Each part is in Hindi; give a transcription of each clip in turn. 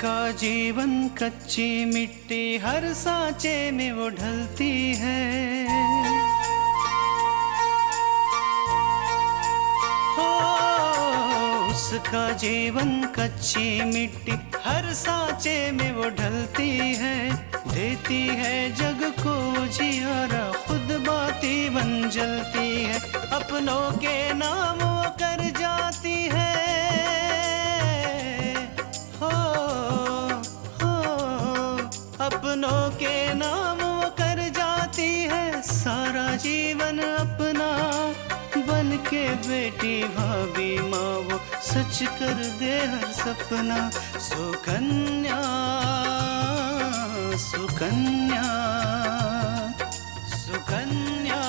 उसका जीवन कच्ची मिट्टी हर सांचे में वो ढलती है। हो उसका जीवन कच्ची मिट्टी हर सांचे में वो ढलती है। देती है जग को जियारा, खुद बाती बन जलती है। अपनों के नाम वो कर जाती है। अपनों के नाम वो कर जाती है। सारा जीवन अपना बन के बेटी भाभी माँ वो सच कर दे हर सपना। सुकन्या सुकन्या सुकन्या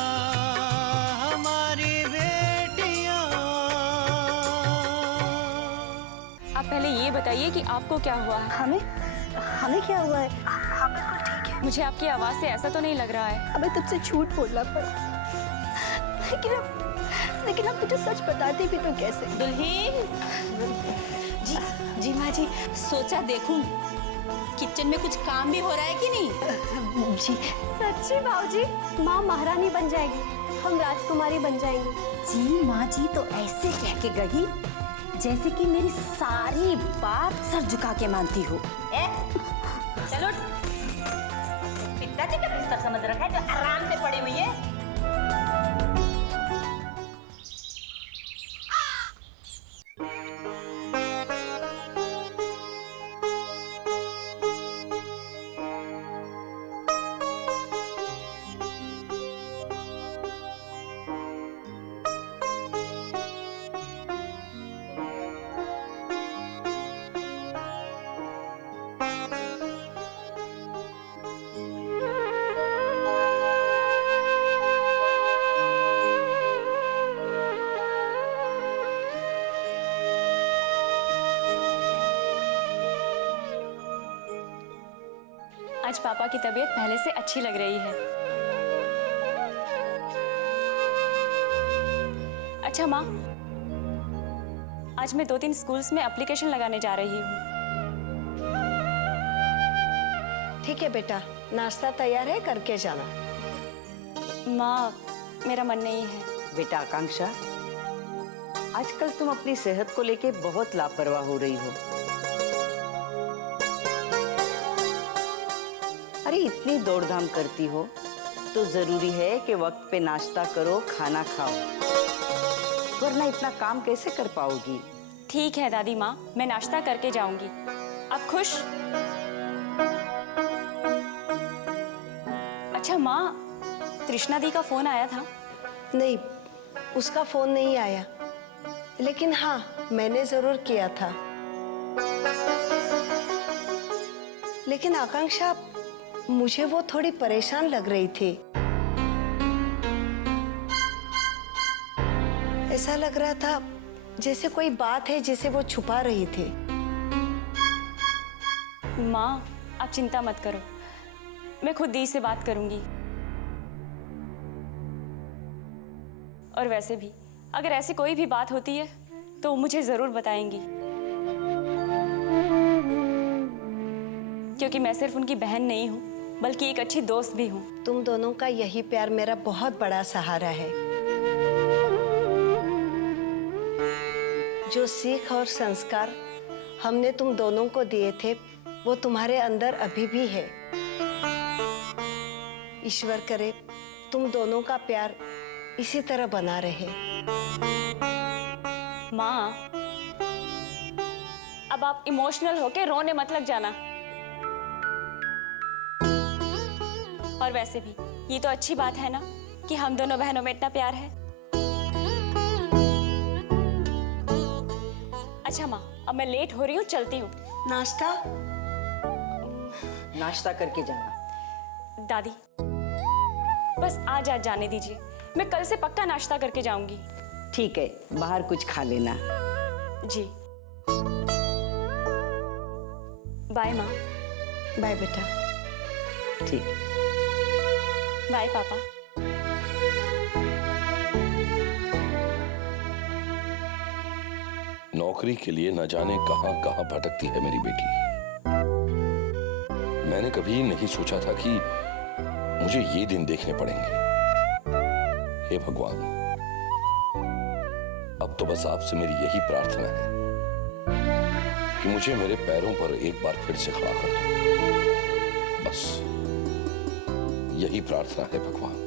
हमारी बेटियाँ। आप पहले ये बताइए कि आपको क्या हुआ है? हमें क्या हुआ है? हम बिल्कुल ठीक है। मुझे आपकी आवाज से ऐसा तो नहीं लग रहा है। हमें तुझसे झूठ बोलना पड़ा, लेकिन हम तुझे सच बताते भी तो कैसे? दुल्हीन जी, जी माँ जी, सोचा देखूं किचन में कुछ काम भी हो रहा है कि नहीं। जी सच्ची भाऊजी, माँ महारानी बन जाएगी, हम राजकुमारी बन जाएंगे। जी माँ जी तो ऐसे कह के गई जैसे कि मेरी सारी बात सर झुका के मानती हो। चलो पिताजी का बिस्तर समझ रखा है जो आराम से पड़ी हुई है। आज पापा की तबीयत पहले से अच्छी लग रही है। अच्छा माँ, आज मैं 2-3 स्कूल्स में एप्लीकेशन लगाने जा रही हूँ। ठीक है बेटा, नाश्ता तैयार है, करके जाना। माँ मेरा मन नहीं है। बेटा आकांक्षा, आजकल तुम अपनी सेहत को लेके बहुत लापरवाह हो रही हो। अरे इतनी दौड़धाम करती हो तो जरूरी है कि वक्त पे नाश्ता करो, खाना खाओ, वरना इतना काम कैसे कर पाओगी। ठीक है दादी माँ, मैं नाश्ता करके जाऊंगी। आप खुश? अच्छा माँ, तृष्णा दी का फोन आया था? नहीं, उसका फोन नहीं आया, लेकिन हाँ मैंने जरूर किया था। लेकिन आकांक्षा, मुझे वो थोड़ी परेशान लग रही थी। ऐसा लग रहा था जैसे कोई बात है जिसे वो छुपा रही थी। माँ आप चिंता मत करो, मैं खुद दी से बात करूंगी। और वैसे भी अगर ऐसी कोई भी बात होती है तो मुझे जरूर बताएंगी, क्योंकि मैं सिर्फ उनकी बहन नहीं हूँ बल्कि एक अच्छी दोस्त भी हूँ। तुम दोनों का यही प्यार मेरा बहुत बड़ा सहारा है। जो सीख और संस्कार हमने तुम दोनों को दिए थे वो तुम्हारे अंदर अभी भी है। ईश्वर करे तुम दोनों का प्यार इसी तरह बना रहे। माँ अब आप इमोशनल होके रोने मत लग जाना। और वैसे भी ये तो अच्छी बात है ना कि हम दोनों बहनों में इतना प्यार है। अच्छा माँ, अब मैं लेट हो रही हूँ, चलती हूँ। नाश्ता? नाश्ता करके जाना। दादी बस आज जाने दीजिए, मैं कल से पक्का नाश्ता करके जाऊंगी। ठीक है, बाहर कुछ खा लेना। जी बाय माँ। बाय बेटा। ठीक। बाय पापा। नौकरी के लिए न जाने कहां कहां भटकती है मेरी बेटी। मैंने कभी नहीं सोचा था कि मुझे ये दिन देखने पड़ेंगे। हे भगवान, अब तो बस आपसे मेरी यही प्रार्थना है कि मुझे मेरे पैरों पर एक बार फिर से खड़ा कर दो। बस यही प्रार्थना है भगवान।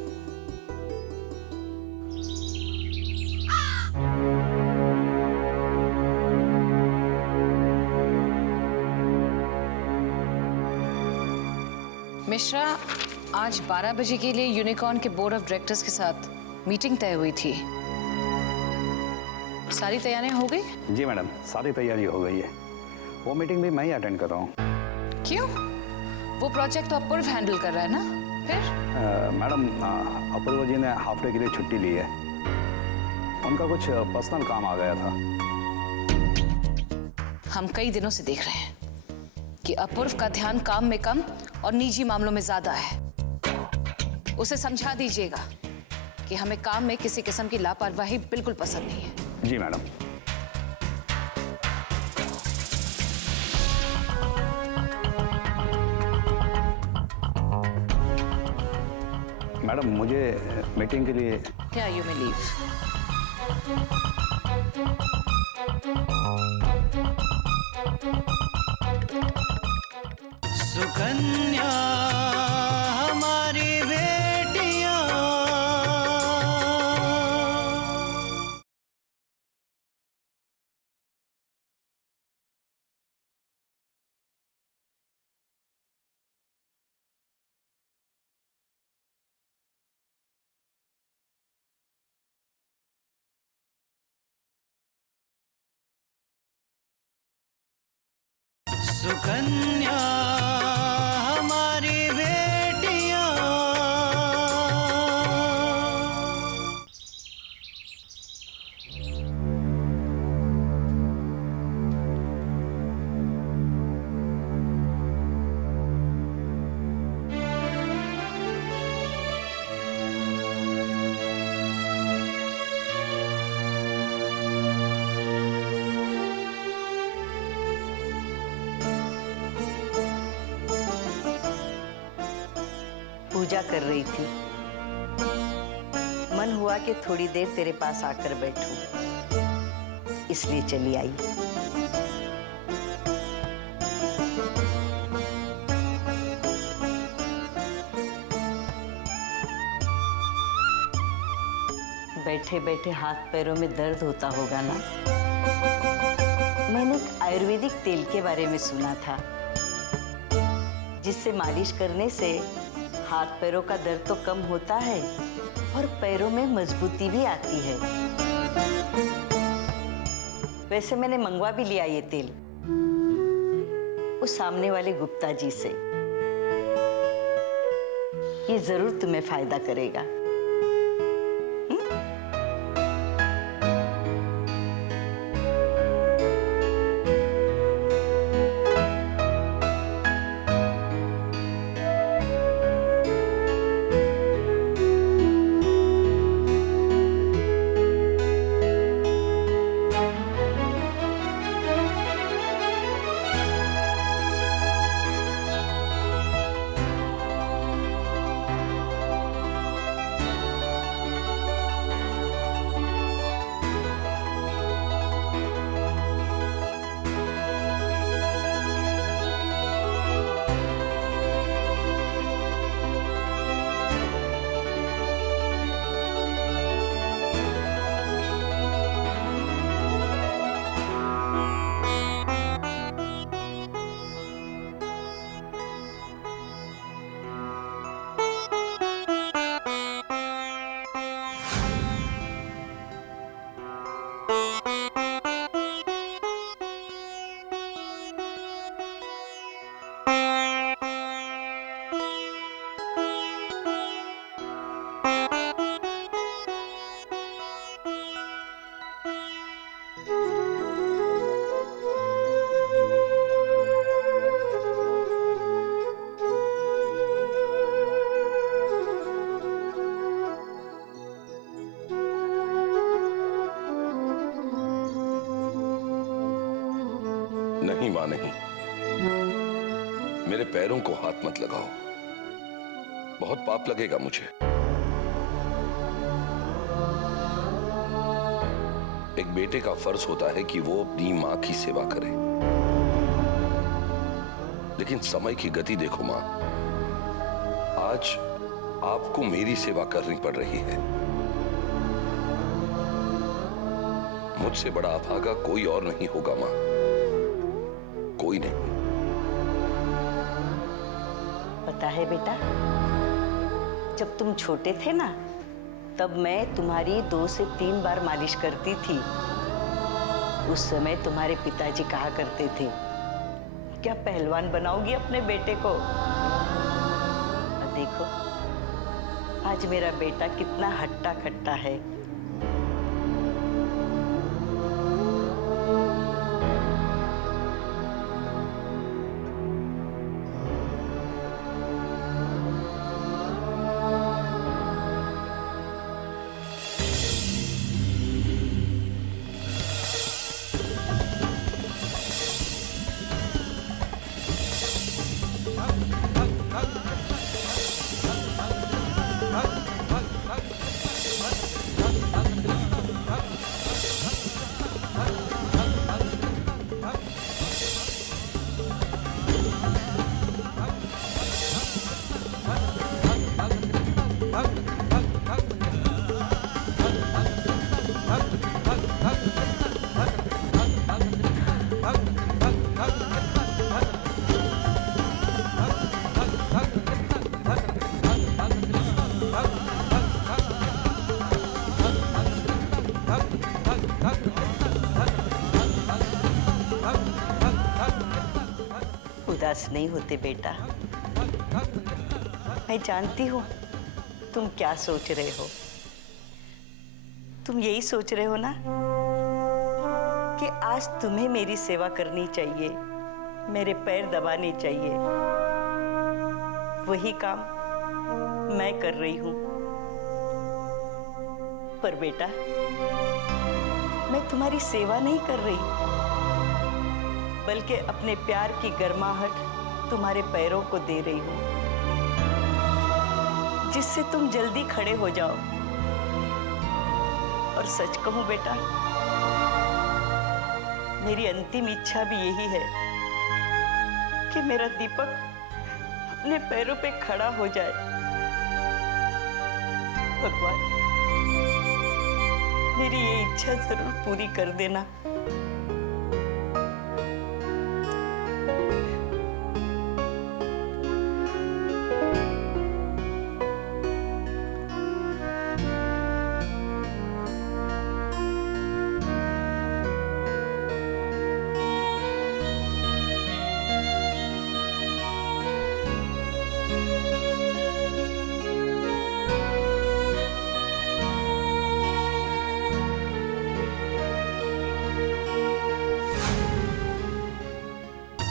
मिश्रा, आज 12 बजे के लिए यूनिकॉर्न के बोर्ड ऑफ डायरेक्टर्स के साथ मीटिंग तय हुई थी। सारी तैयारियां हो गई? जी मैडम, सारी तैयारी हो गई है। वो मीटिंग भी मैं ही अटेंड कर रहा हूँ। क्यों? वो प्रोजेक्ट तो अपूर्व हैंडल कर रहा है ना? फिर मैडम, अपूर्व जी ने हाफ डे के लिए छुट्टी ली है। उनका कुछ पर्सनल काम आ गया था। हम कई दिनों से देख रहे हैं कि अपूर्व का ध्यान काम में कम और निजी मामलों में ज्यादा है। उसे समझा दीजिएगा कि हमें काम में किसी किस्म की लापरवाही बिल्कुल पसंद नहीं है। जी मैडम। मैडम, मुझे मीटिंग के लिए क्या यू मे लीव। सुकन्या हमारी बेटियां, सुकन्या हमारी बेटियां। पूजा कर रही थी। मन हुआ कि थोड़ी देर तेरे पास आकर बैठूं, इसलिए चली आई। बैठे बैठे हाथ पैरों में दर्द होता होगा ना? मैंने एक आयुर्वेदिक तेल के बारे में सुना था, जिससे मालिश करने से हाथ पैरों का दर्द तो कम होता है और पैरों में मजबूती भी आती है। वैसे मैंने मंगवा भी लिया ये तेल उस सामने वाले गुप्ता जी से। ये जरूर तुम्हें फायदा करेगा। नहीं मां, नहीं। मेरे पैरों को हाथ मत लगाओ, बहुत पाप लगेगा मुझे। एक बेटे का फर्ज होता है कि वो अपनी मां की सेवा करे, लेकिन समय की गति देखो मां, आज आपको मेरी सेवा करनी पड़ रही है। मुझसे बड़ा अभागा कोई और नहीं होगा मां, कोई नहीं। पता है बेटा, जब तुम छोटे थे ना, तब मैं तुम्हारी 2 से 3 बार मालिश करती थी। उस समय तुम्हारे पिताजी कहा करते थे, क्या पहलवान बनाओगी अपने बेटे को? और देखो, आज मेरा बेटा कितना हट्टा खट्टा है। उदास नहीं होते बेटा, मैं जानती हूँ तुम क्या सोच रहे हो। तुम यही सोच रहे हो ना कि आज तुम्हें मेरी सेवा करनी चाहिए, मेरे पैर दबाने चाहिए। वही काम मैं कर रही हूँ। पर बेटा, मैं तुम्हारी सेवा नहीं कर रही, बल्कि अपने प्यार की गर्माहट तुम्हारे पैरों को दे रही हूं, जिससे तुम जल्दी खड़े हो जाओ। और सच कहूं बेटा, मेरी अंतिम इच्छा भी यही है कि मेरा दीपक अपने पैरों पे खड़ा हो जाए। भगवान, मेरी ये इच्छा जरूर पूरी कर देना।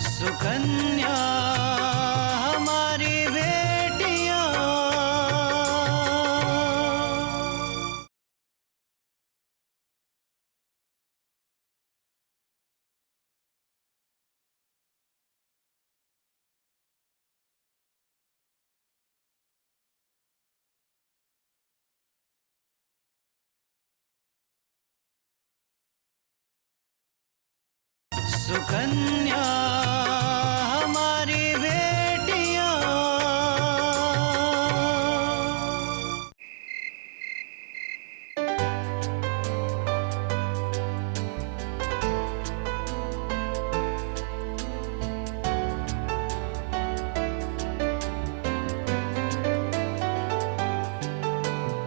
सुकन्या हमारी बेटियां, सुकन्या हमारी बेटियां।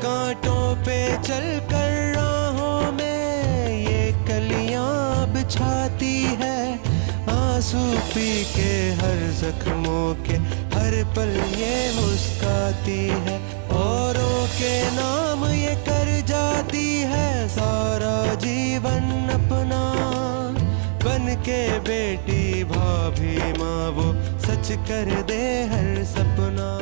कांटों पे चलकर राहों में ये कलियां बिछाती है, आंसू पी के हर जख्मों के हर पल ये मुस्काती है, औरों के नाम ये कर जाती है सारा जीवन अपना। बन के बेटी भाभी माँ वो सच कर दे हर सपना।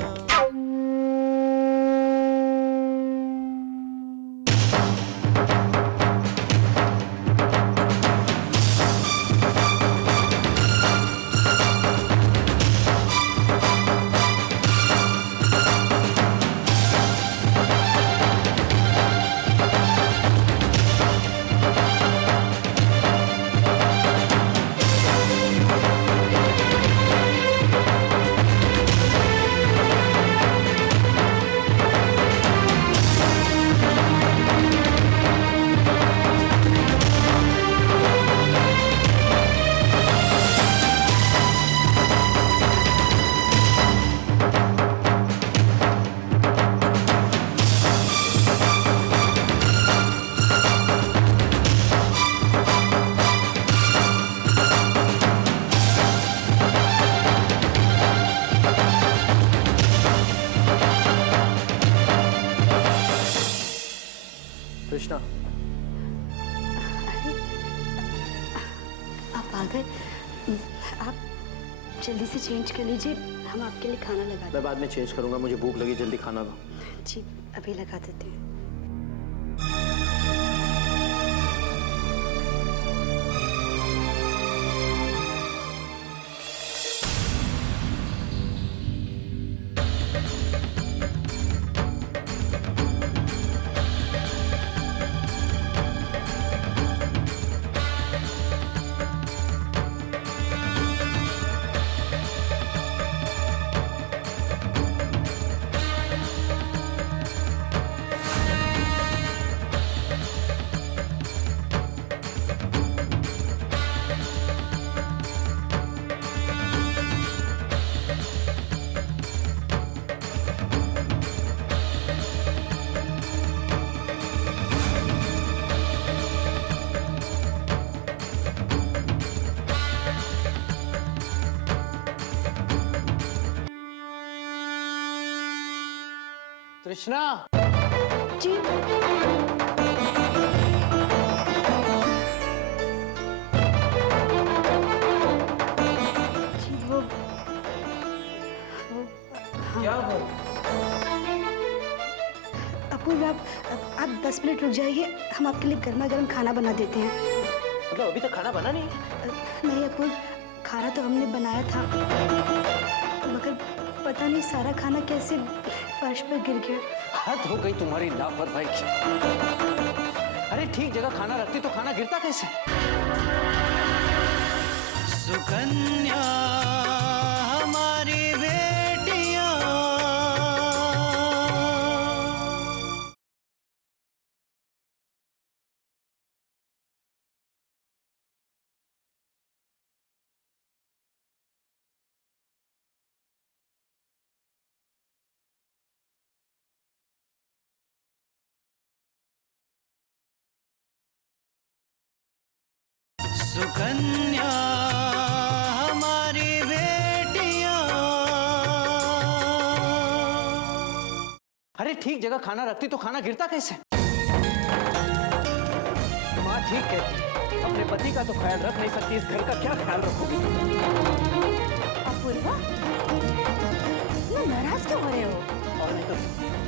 तृष्णा। आप आ गए। आप जल्दी से चेंज कर लीजिए, हम आपके लिए खाना लगा मैं बाद में चेंज करूंगा, मुझे भूख लगी, जल्दी खाना दो। जी अभी लगा देते हैं। तृष्णा। जी वो क्या वो? अपूर्व, आप 10 मिनट रुक जाइए, हम आपके लिए गर्मा गर्म खाना बना देते हैं। मतलब अभी तक खाना बना नहीं? नहीं अपूर्व, खाना तो हमने बनाया था, मगर पता नहीं सारा खाना कैसे फर्श पर गिर गया। हद हो गई तुम्हारी लापरवाही की। अरे ठीक जगह खाना रखती तो खाना गिरता कैसे? सुकन्या हमारी बेटियां, सुकन्या हमारी बेटियां। अरे ठीक जगह खाना रखती तो खाना गिरता कैसे? माँ ठीक कहती, अपने पति का तो ख्याल रख नहीं सकती, इस घर का क्या ख्याल रखोगी? अपूर्वा, तुम नाराज क्यों हो रहे हो? और नहीं तो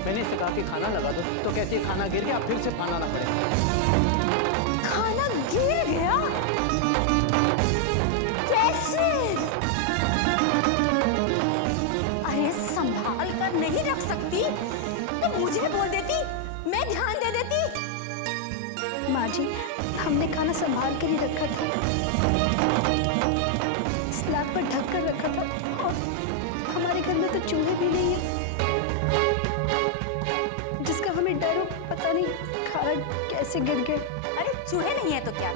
मैंने इसे कहा कि खाना लगा दो, तो कहती है खाना गिर गया, फिर से बनाना पड़ेगा। खाना गिर गया? कैसे? अरे संभाल कर नहीं रख सकती तो मुझे बोल देती, मैं ध्यान दे देती। माँ जी, हमने खाना संभाल कर ही रखा था, स्लैब पर ढक कर रखा था, और हमारे घर में तो चूहे भी नहीं है, जिसका हमें डर हो, पता नहीं खाना कैसे गिर गया। अरे चूहे नहीं है तो क्या,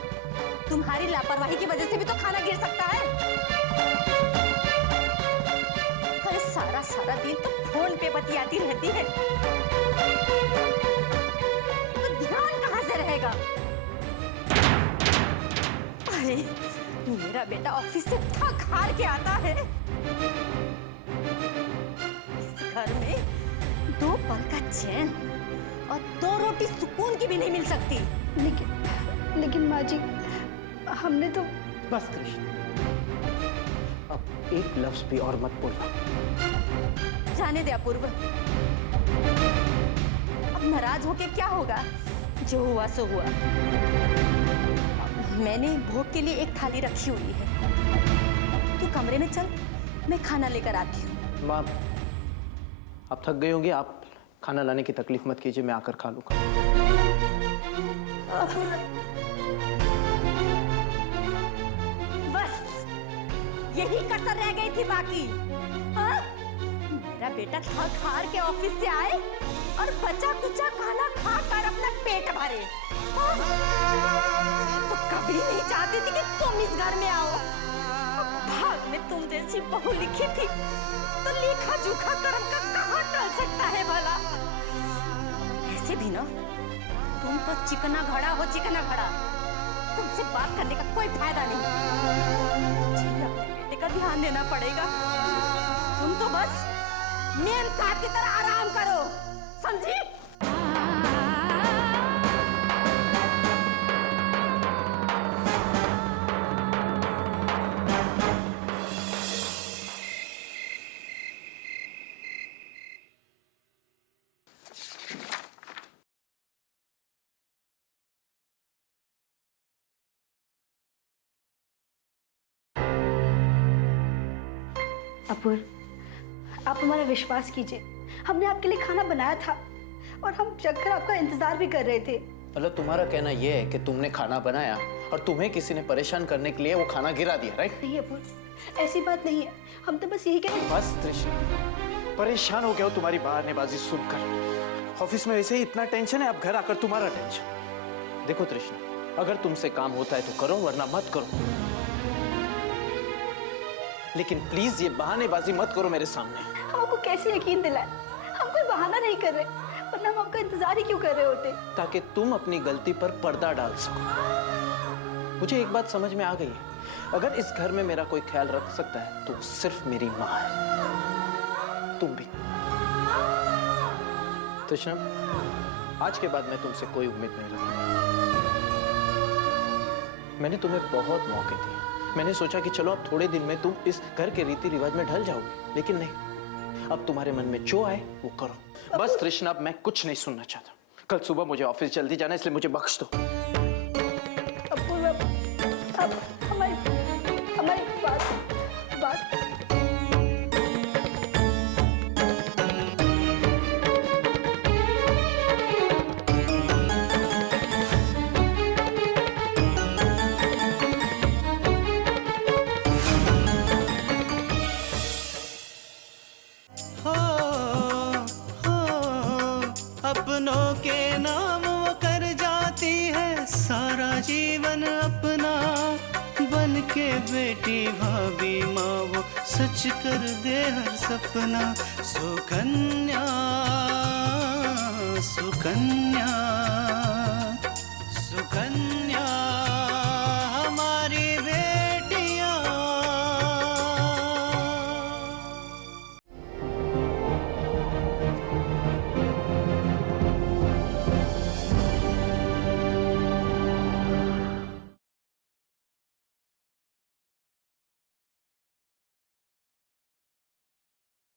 तुम्हारी लापरवाही की वजह से भी तो खाना गिर सकता है। अरे सारा सारा दिन तो फोन पे बतियाती रहती है, तो ध्यान कहाँ से रहेगा? अरे मेरा बेटा ऑफिस से थक हार के आता है, इस घर में 2 पल का चैन और 2 रोटी सुकून की भी नहीं मिल सकती। लेकिन माँ जी, हमने तो बस तृष्णा, अब एक लफ्ज भी और मत बोलना। जाने दे अपूर्व, अब नाराज होके क्या होगा, जो हुआ सो हुआ। मैंने भोग के लिए एक थाली रखी हुई है, तू कमरे में चल, मैं खाना लेकर आती हूँ। माँ, आप थक गई होंगी, आप खाना लाने की तकलीफ मत कीजिए, मैं आकर खा लूंगा। बस यही कसर रह गई थी बाकी। हाँ? मेरा बेटा थक हार के ऑफिस से आए और बचा कुचा खाना खाकर अपना पेट भरे। हाँ? तो कभी नहीं चाहती थी कि तुम इस घर में आओ। भाग में तुम जैसी बहू लिखी थी, तो लेखा जोखा कर्म का कहाँ टल सकता है भला? ऐसे भी ना, तुम तो चिकना घड़ा हो, चिकना घड़ा। तुमसे बात करने का कोई फायदा नहीं। मुझे अपने बेटे का ध्यान देना पड़ेगा। तुम तो बस मेम साहब की तरह आराम करो, समझी? अपूर्व, आप हमारा विश्वास कीजिए, हमने आपके लिए खाना बनाया था और हम जगकर आपका इंतजार भी कर रहे थे। मतलब तुम्हारा कहना यह है कि तुमने खाना बनाया और तुम्हें किसी ने परेशान करने के लिए वो खाना गिरा दिया, राइट? नहीं अपूर्व, ऐसी बात नहीं है, हम तो बस यही कह रहे। बस तृष्णा, परेशान हो गया हो तुम्हारी बहानेबाजी सुनकर। ऑफिस में वैसे ही इतना टेंशन है, अब घर आकर तुम्हारा टेंशन। देखो तृष्णा, अगर तुमसे काम होता है तो करो, वरना मत करो, लेकिन प्लीज ये बहानेबाजी मत करो मेरे सामने। हम आपको कैसे यकीन दिलाएं? हम कोई बहाना नहीं कर रहे, वरना हम आपका इंतजार ही क्यों कर रहे होते? ताकि तुम अपनी गलती पर पर्दा डाल सको। मुझे एक बात समझ में आ गई है, अगर इस घर में मेरा कोई ख्याल रख सकता है तो सिर्फ मेरी माँ है, तुम भी। तृष्णा, आज के बाद मैं तुमसे कोई उम्मीद नहीं रखूंगा। मैंने तुम्हें बहुत मौके दिए, मैंने सोचा कि चलो अब थोड़े दिन में तुम इस घर के रीति रिवाज में ढल जाओगे, लेकिन नहीं, अब तुम्हारे मन में जो आए वो करो। बस तृष्णा, अब मैं कुछ नहीं सुनना चाहता। कल सुबह मुझे ऑफिस जल्दी जाना है, इसलिए मुझे बख्श दो। अब हमारी बात अपनों के नाम वो कर जाती है सारा जीवन अपना, बन के बेटी भाभी माँ वो सच कर दे हर सपना। सुकन्या सुकन्या सुकन्या।